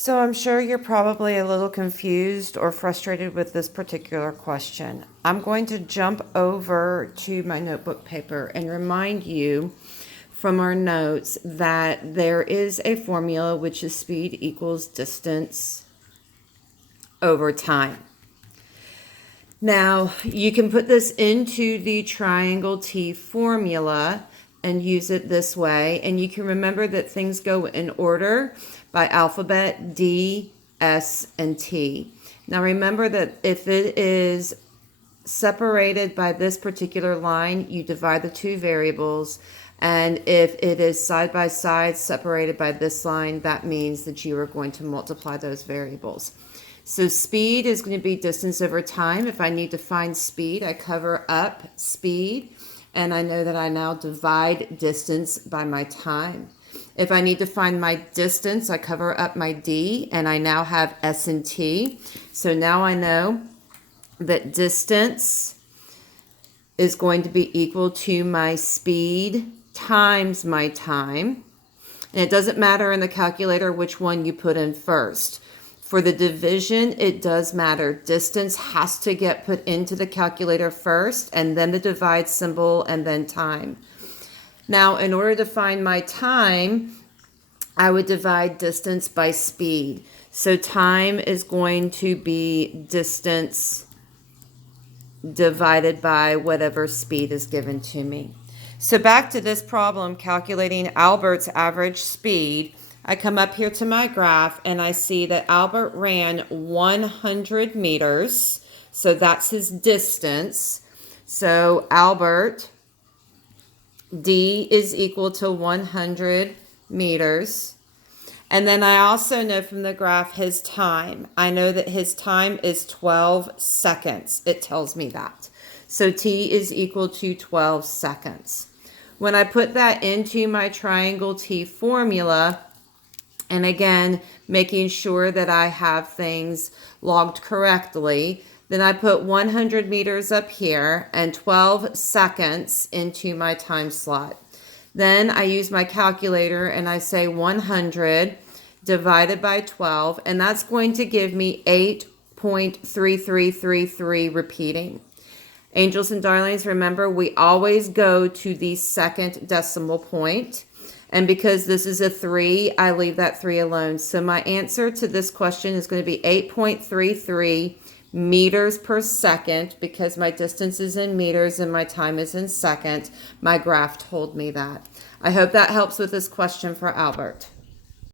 So I'm sure you're probably a little confused or frustrated with this particular question. I'm going to jump over to my notebook paper and remind you from our notes that there is a formula which is speed equals distance over time. Now, you can put this into the triangle T formula and use it this way. And you can remember that things go in order by alphabet D, S, and T. Now, remember that if it is separated by this particular line, you divide the two variables. And if it is side by side separated by this line, that means that you are going to multiply those variables. So speed is going to be distance over time. If I need to find speed, I cover up speed, and I know that I now divide distance by my time. If I need to find my distance, I cover up my D, and I now have S and T. So now I know that distance is going to be equal to my speed times my time. And it doesn't matter in the calculator which one you put in first. For the division, it does matter. Distance has to get put into the calculator first, and then the divide symbol, and then time. Now, in order to find my time, I would divide distance by speed. So time is going to be distance divided by whatever speed is given to me. So back to this problem, calculating Albert's average speed. I come up here to my graph and I see that Albert ran 100 meters. So that's his distance. So Albert, D is equal to 100 meters. And then I also know from the graph his time. I know that his time is 12 seconds. It tells me that. So T is equal to 12 seconds. When I put that into my triangle T formula, and again, making sure that I have things logged correctly, then I put 100 meters up here and 12 seconds into my time slot. Then I use my calculator and I say 100 divided by 12, and that's going to give me 8.3333 repeating. Angels and darlings, remember, we always go to the second decimal point. And because this is a 3, I leave that 3 alone. So my answer to this question is going to be 8.33 meters per second, because my distance is in meters and my time is in second. My graph told me that. I hope that helps with this question for Albert.